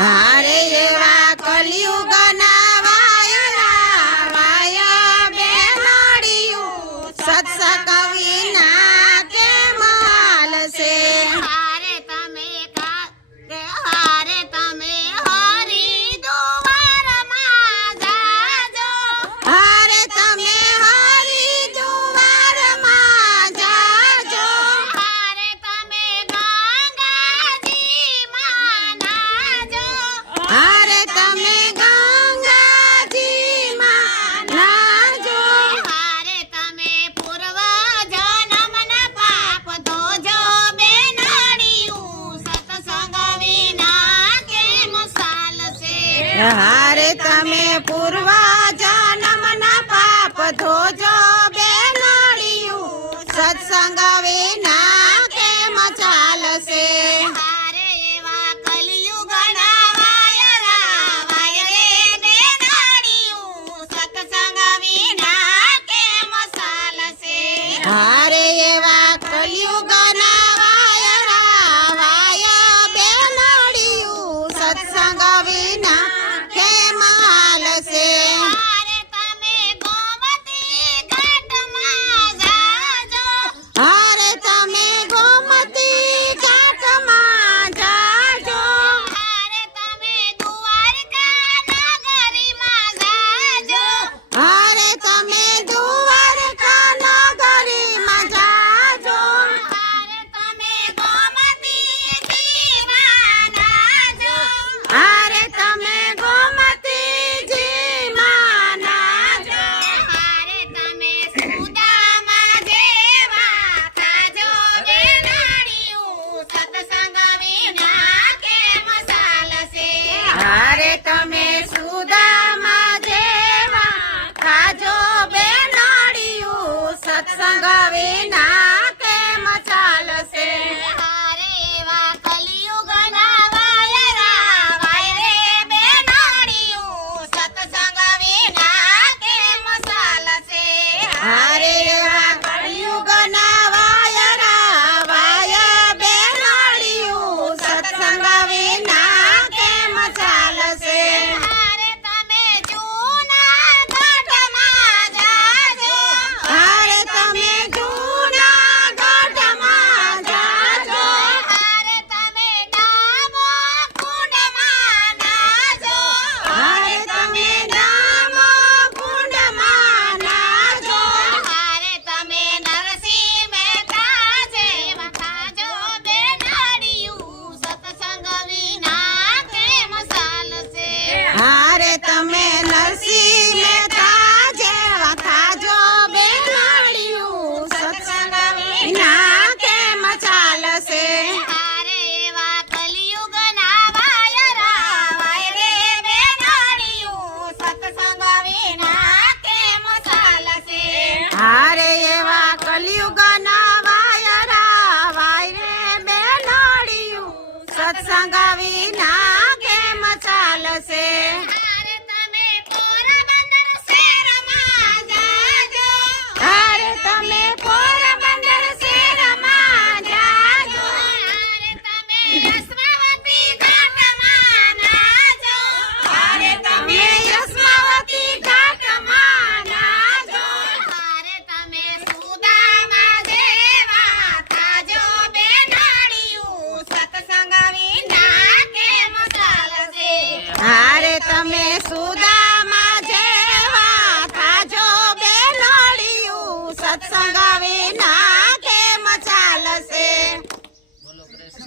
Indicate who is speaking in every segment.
Speaker 1: Ah,
Speaker 2: હારે તમે પૂર્વા જન્મના પાપ ધોજો
Speaker 1: બે બેનડિયું. સત્સંગા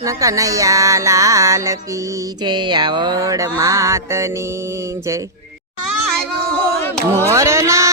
Speaker 1: કૃષ્ણ કનૈયા લાલ કી જય આવડ માતની જય. મોરના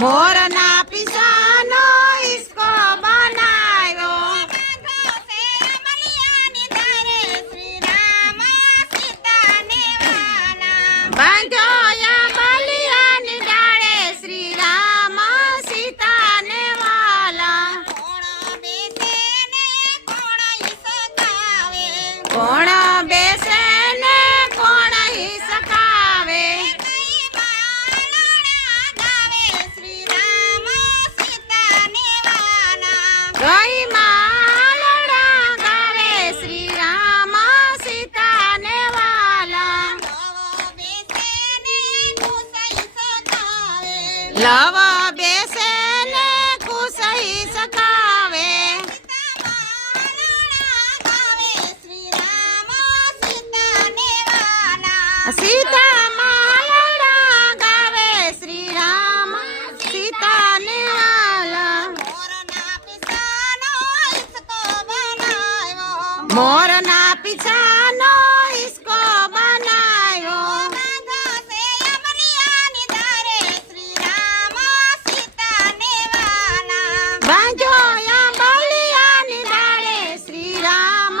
Speaker 2: Mora, Mora na Ai!
Speaker 1: મોરના પીછાનો ઇસકો બનાયો
Speaker 2: બાંધો સે અમલિયાની તારે શ્રી રામ
Speaker 1: સીતા નેવાના બાંધો
Speaker 2: અમલિયાની તારે શ્રી રામ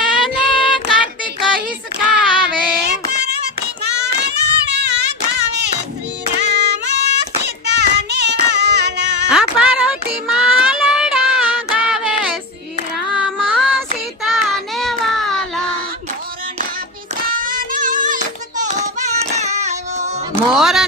Speaker 1: Mora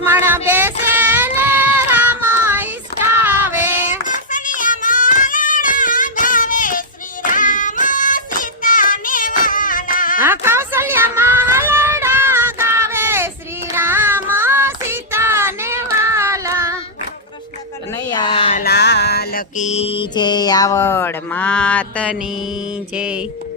Speaker 2: લક્ષ્મણ બેસે શ્રી રામ
Speaker 1: સીતા ને વાલા કનૈયા લાલ કી જય આવડ માતની જય.